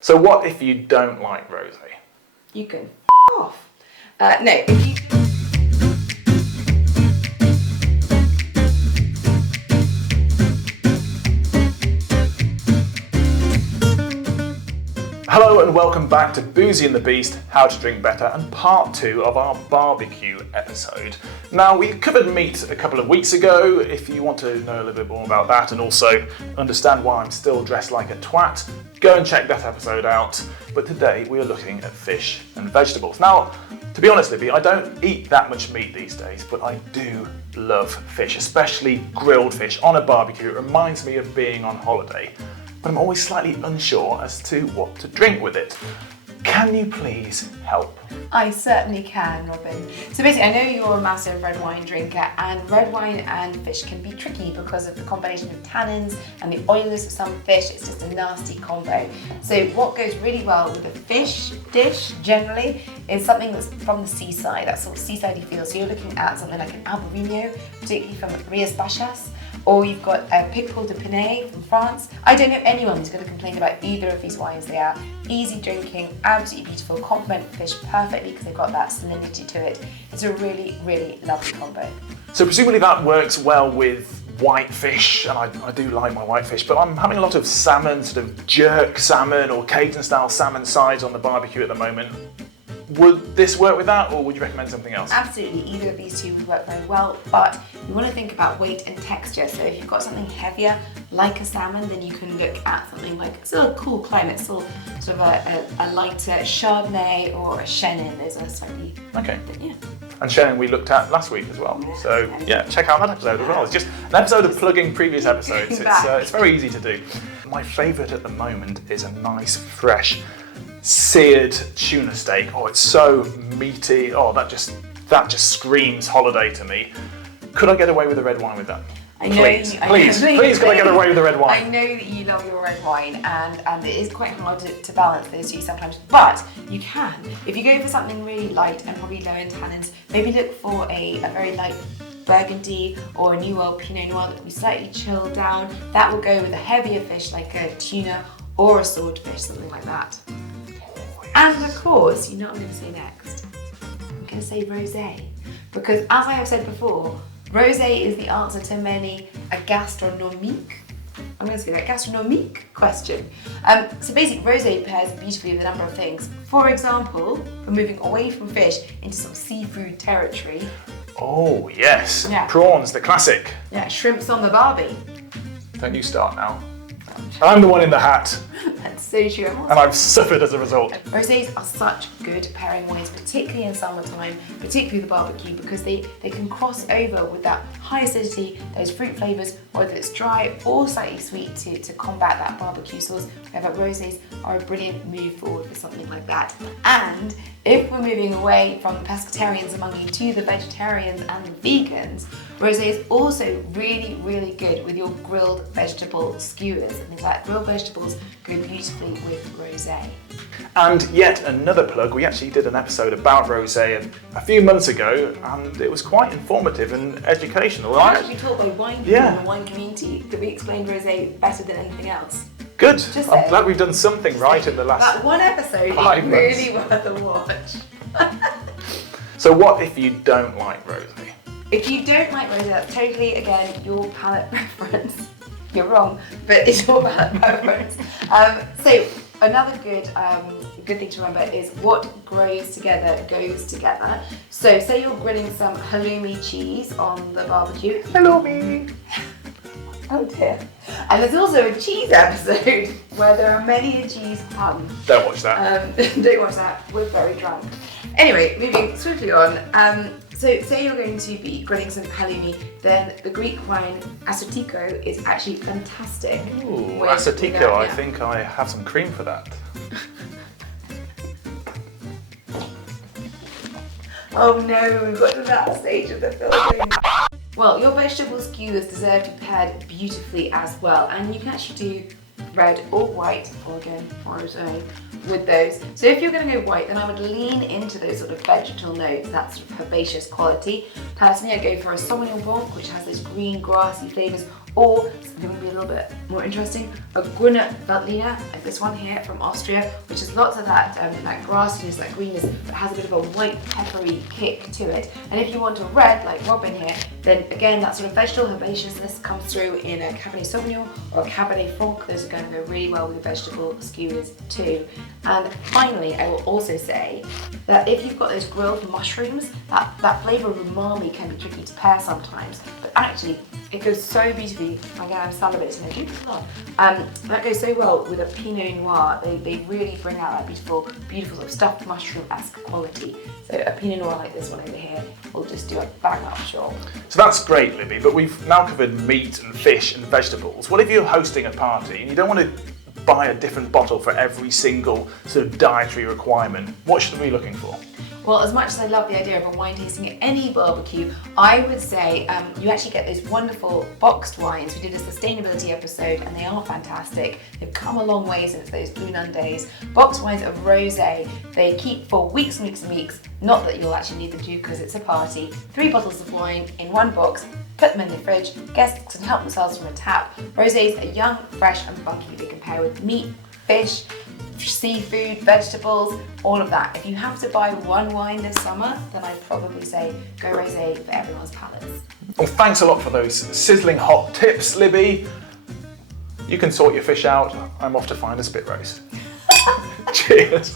So what if you don't like rosé? You can off. No, if you... Hello and welcome back to Boozy the Beast, How to Drink Better, and part 2 of our barbecue episode. Now, we covered meat a couple of weeks ago. If you want to know a little bit more about that and also understand why I'm still dressed like a twat, go and check that episode out. But today we are looking at fish and vegetables. Now, to be honest with you, I don't eat that much meat these days, but I do love fish, especially grilled fish on a barbecue. It reminds me of being on holiday. But I'm always slightly unsure as to what to drink with it. Can you please help? I certainly can, Robin. So basically, I know you're a massive red wine drinker, and red wine and fish can be tricky because of the combination of tannins and the oils of some fish. It's just a nasty combo. So what goes really well with a fish dish, generally, is something that's from the seaside, that sort of seaside-y feel. So you're looking at something like an Albarino, particularly from Rías Baixas, or you've got a Picpoul de Pinet from France. I don't know anyone who's going to complain about either of these wines. They are easy drinking, absolutely beautiful, complement fish perfectly because they've got that salinity to it. It's a really, really lovely combo. So presumably that works well with white fish, and I do like my white fish, but I'm having a lot of salmon, sort of jerk salmon or Cajun style salmon sides on the barbecue at the moment. Would this work with that, or would you recommend something else? Absolutely, either of these two would work very well, but you want to think about weight and texture. So if you've got something heavier, like a salmon, then you can look at something like, still a cool climate, still sort of a lighter Chardonnay or a Chenin. Those are slightly... Okay. Yeah. And Chenin we looked at last week as well. So yeah, check out that episode as well. It's just an episode of plugging previous episodes. It's very easy to do. My favourite at the moment is a nice, fresh, seared tuna steak. Oh, it's so meaty. Oh, that just screams holiday to me. Could I get away with a red wine with that? Please, could I get away with the red wine? I know that you love your red wine, and it is quite hard to balance those two sometimes, but you can. If you go for something really light and probably low in tannins, maybe look for a very light Burgundy or a New World Pinot Noir that will be slightly chilled down. That will go with a heavier fish like a tuna or a swordfish, something like that. And of course, you know what I'm going to say next? I'm going to say rosé. Because as I have said before, rosé is the answer to many a gastronomique, I'm going to say that, gastronomique question. So basically, rosé pairs beautifully with a number of things. For example, we're moving away from fish into some seafood territory. Oh, yes. Yeah. Prawns, the classic. Yeah, shrimps on the barbie. Don't you start now. I'm the one in the hat. That's so true. And I've suffered as a result. Rosés are such good pairing wines, particularly in summertime, particularly the barbecue, because they can cross over with that high acidity, those fruit flavours, whether it's dry or slightly sweet to combat that barbecue sauce. However, rosés are a brilliant move forward for something like that. And if we're moving away from the pescatarians among you to the vegetarians and the vegans, rosé is also really, really good with your grilled vegetable skewers. And in fact, grilled vegetables go beautifully with rosé. And yet another plug, we actually did an episode about rosé a few months ago, and it was quite informative and educational. I actually taught by wine people Yeah. in the wine community that we explained rosé better than anything else. Good. Just I'm saying. glad we've done something right in the last... That one episode 5 is really worth a watch. So what if you don't like rosé? If you don't like rosé, that's totally, again, your palate preference. You're wrong, but it's your palate preference. So another good thing to remember is what grows together goes together. So say you're grilling some halloumi cheese on the barbecue. Halloumi! Oh dear. And there's also a cheese episode where there are many a cheese puns. Don't watch that. Don't watch that, we're very drunk. Anyway, moving swiftly on. So say you're going to be grilling some halloumi, then the Greek wine Asotiko is actually fantastic. Ooh, Asotiko, I think I have some cream for that. Oh no, we've got to that stage of the filming. Well, your vegetable skewers deserve to be paired beautifully as well, and you can actually do red or white, or again, rosé, with those. So if you're going to go white, then I would lean into those sort of vegetal notes, that sort of herbaceous quality. Personally, I go for a Sauvignon Blanc, which has those green grassy flavours, or something maybe a little bit more interesting, a Grüne Veltliner, like this one here from Austria, which has lots of that grassiness, that greenness, but has a bit of a white peppery kick to it. And if you want a red, like Robin here, then again that sort of vegetable herbaceousness comes through in a Cabernet Sauvignon or a Cabernet Franc. Those are going to go really well with the vegetable skewers too. And finally, I will also say that if you've got those grilled mushrooms, that flavour of umami can be tricky to pair sometimes, but actually it goes so beautifully. Again, I'm salivating. That goes so well with a Pinot Noir. They really bring out that beautiful sort of stuffed mushroom-esque quality. So a Pinot Noir like this one over here will just do a bang-up job. So that's great, Libby, but we've now covered meat and fish and vegetables. What if you're hosting a party and you don't want to buy a different bottle for every single sort of dietary requirement? What should we be looking for? Well, as much as I love the idea of a wine tasting at any barbecue, I would say you actually get those wonderful boxed wines. We did a sustainability episode and they are fantastic. They've come a long way since those Blue Nun days. Boxed wines of rosé, they keep for weeks and weeks and weeks. Not that you'll actually need them to because it's a party. 3 bottles of wine in one box, put them in the fridge. Guests can help themselves from a tap. Rosés are young, fresh and funky. They can pair with meat, fish, seafood, vegetables, all of that. If you have to buy one wine this summer, then I'd probably say go rosé for everyone's palates. Well, thanks a lot for those sizzling hot tips, Libby. You can sort your fish out. I'm off to find a spit roast. Cheers.